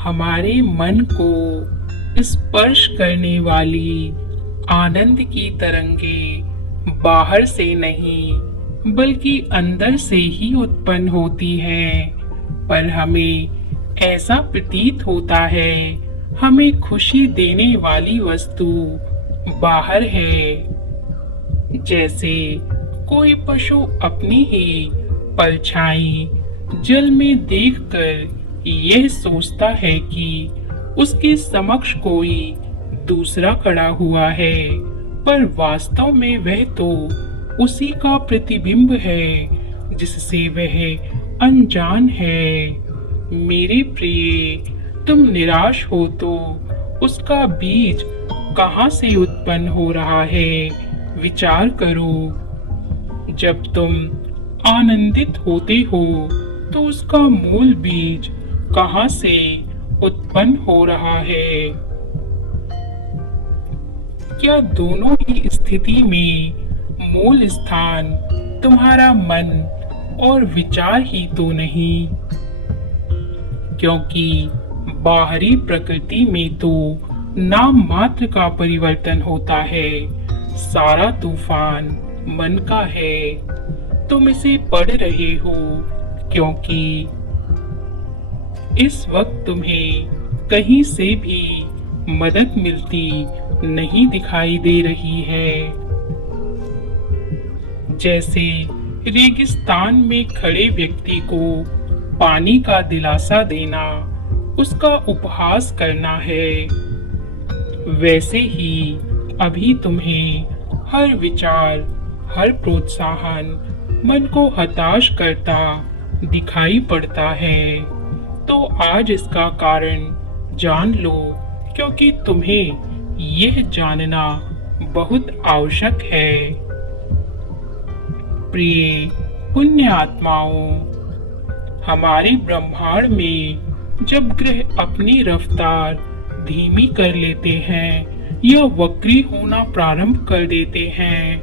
हमारे मन को स्पर्श करने वाली आनंद की तरंगे बाहर से नहीं बल्कि अंदर से ही उत्पन्न होती हैं, पर हमें ऐसा प्रतीत होता है हमें खुशी देने वाली वस्तु बाहर है। जैसे कोई पशु अपनी ही परछाई जल में देखकर यह सोचता है कि उसके समक्ष कोई दूसरा खड़ा हुआ है, पर वास्तव में वह तो उसी का प्रतिबिंब है जिससे वह अनजान है। मेरे प्रिय, तुम निराश हो तो उसका बीज कहाँ से उत्पन्न हो रहा है, विचार करो। जब तुम आनंदित होते हो तो उसका मूल बीज कहाँ से उत्पन्न हो रहा है? क्या दोनों ही स्थिति में मूल स्थान तुम्हारा मन और विचार ही तो नहीं? क्योंकि बाहरी प्रकृति में तो नाम मात्र का परिवर्तन होता है, सारा तूफान मन का है। तुम इसे पढ़ रहे हो क्योंकि इस वक्त तुम्हें कहीं से भी मदद मिलती नहीं दिखाई दे रही है। जैसे रेगिस्तान में खड़े व्यक्ति को पानी का दिलासा देना उसका उपहास करना है, वैसे ही अभी तुम्हें हर विचार, हर प्रोत्साहन मन को हताश करता दिखाई पड़ता है। तो आज इसका कारण जान लो, क्योंकि तुम्हें यह जानना बहुत आवश्यक है। प्रिय पुण्य आत्माओं, हमारे ब्रह्मांड में जब ग्रह अपनी रफ्तार धीमी कर लेते हैं या वक्री होना प्रारंभ कर देते हैं,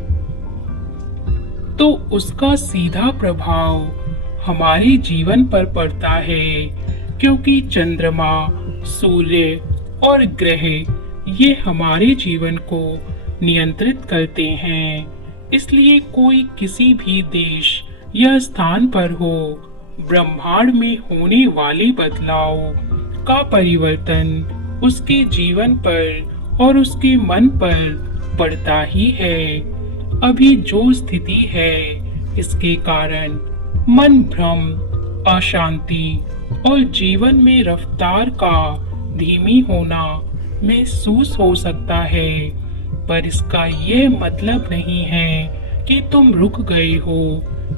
तो उसका सीधा प्रभाव हमारे जीवन पर पड़ता है, क्योंकि चंद्रमा, सूर्य और ग्रह ये हमारे जीवन को नियंत्रित करते हैं। इसलिए कोई किसी भी देश या स्थान पर हो, ब्रह्मांड में होने वाले बदलाव का परिवर्तन उसके जीवन पर और उसके मन पर पड़ता ही है। अभी जो स्थिति है, इसके कारण मन भ्रम, अशांति और जीवन में रफ्तार का धीमी होना महसूस हो सकता है, पर इसका यह मतलब नहीं है कि तुम रुक गए हो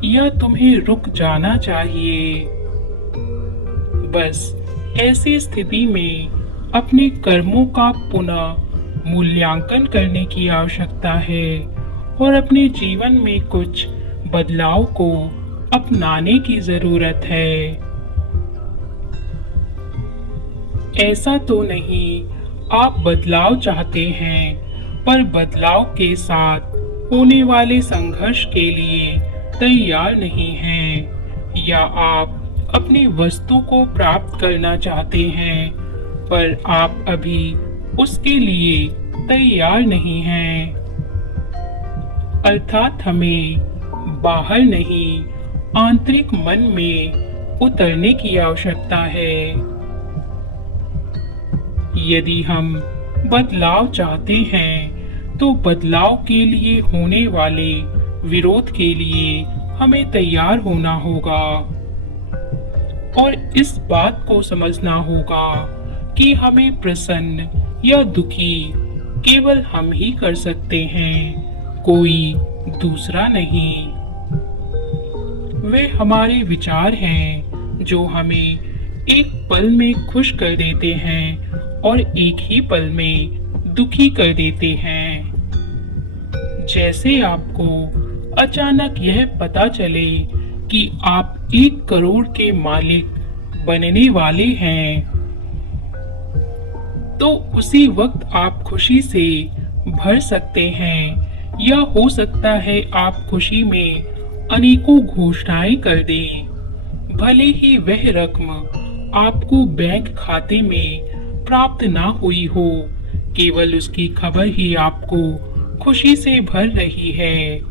या तुम्हें रुक जाना चाहिए। बस ऐसी स्थिति में अपने कर्मों का पुनः मूल्यांकन करने की आवश्यकता है और अपने जीवन में कुछ बदलाव को अपनाने की जरूरत है। ऐसा तो नहीं आप बदलाव चाहते हैं, पर बदलाव के साथ होने वाले संघर्ष के लिए तैयार नहीं हैं, या आप अपनी वस्तु को प्राप्त करना चाहते हैं पर आप अभी उसके लिए तैयार नहीं हैं। अर्थात हमें बाहर नहीं, आंतरिक मन में उतरने की आवश्यकता है। यदि हम बदलाव चाहते हैं तो बदलाव के लिए होने वाले विरोध के लिए हमें तैयार होना होगा और इस बात को समझना होगा कि हमें प्रसन्न या दुखी केवल हम ही कर सकते हैं, कोई दूसरा नहीं। वे हमारे विचार हैं जो हमें एक पल में खुश कर देते हैं और एक ही पल में दुखी कर देते हैं। जैसे आपको अचानक यह पता चले कि आप 1 करोड़ के मालिक बनने वाले हैं, तो उसी वक्त आप खुशी से भर सकते हैं, या हो सकता है आप खुशी में अनेकों घोषणाएं कर दें, भले ही वह रकम आपको बैंक खाते में प्राप्त ना हुई हो, केवल उसकी खबर ही आपको खुशी से भर रही है,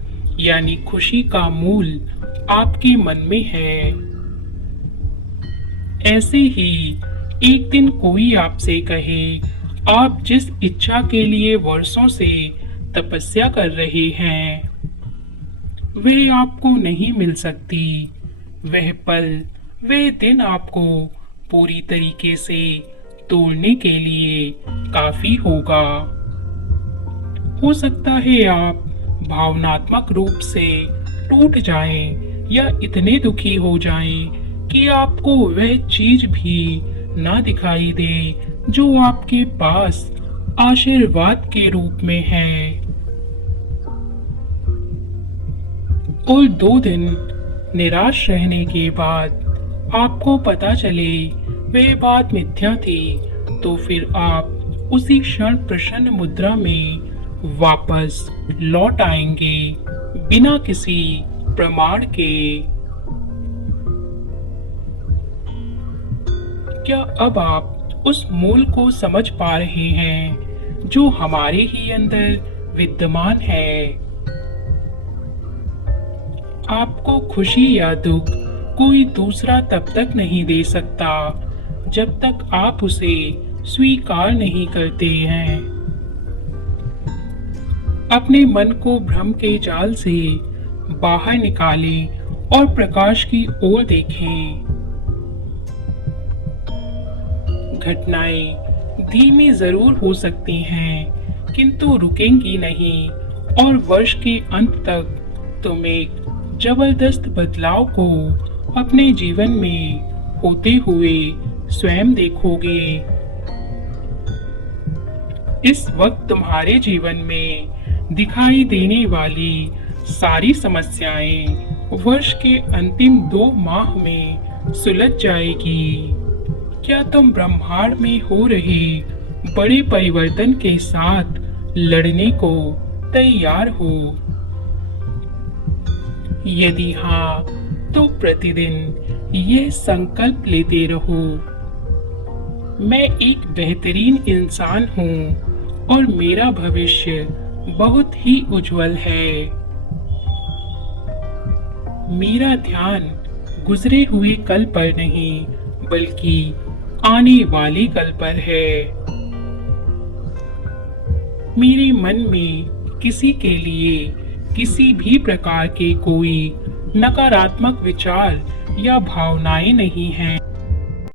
यानी खुशी का मूल आपके मन में है। ऐसे ही एक दिन कोई आपसे कहे, आप जिस इच्छा के लिए वर्षों से तपस्या कर रहे हैं वह आपको नहीं मिल सकती। वह पल, वह दिन आपको पूरी तरीके से तोड़ने के लिए काफी होगा। हो सकता है आप भावनात्मक रूप से टूट जाएं या इतने दुखी हो जाएं कि आपको वह चीज भी ना दिखाई दे जो आपके पास आशीर्वाद के रूप में है। और 2 दिन निराश रहने के बाद आपको पता चले वह बात मिथ्या थी, तो फिर आप उसी क्षण प्रसन्न मुद्रा में वापस लौट आएंगे बिना किसी प्रमाण के। क्या अब आप उस मूल को समझ पा रहे हैं जो हमारे ही अंदर विद्यमान है? आपको खुशी या दुख कोई दूसरा तब तक नहीं दे सकता जब तक आप उसे स्वीकार नहीं करते हैं। अपने मन को भ्रम के जाल से बाहर निकालें और प्रकाश की ओर देखें। घटनाएं धीमी जरूर हो सकती हैं, किंतु रुकेंगी नहीं और वर्ष के अंत तक तुम एक जबरदस्त बदलाव को अपने जीवन में होते हुए स्वयं देखोगे। इस वक्त तुम्हारे जीवन में दिखाई देने वाली सारी समस्याएं वर्ष के अंतिम 2 माह में सुलझ जाएगी। क्या तुम ब्रह्मांड में हो रहे बड़े परिवर्तन के साथ लड़ने को तैयार हो? यदि हाँ, तो प्रतिदिन यह संकल्प लेते रहो, मैं एक बेहतरीन इंसान हूँ और मेरा भविष्य बहुत ही उज्जवल है। मेरा ध्यान गुजरे हुए कल पर नहीं बल्कि आने वाले कल पर है। मेरे मन में किसी के लिए किसी भी प्रकार के कोई नकारात्मक विचार या भावनाएं नहीं हैं।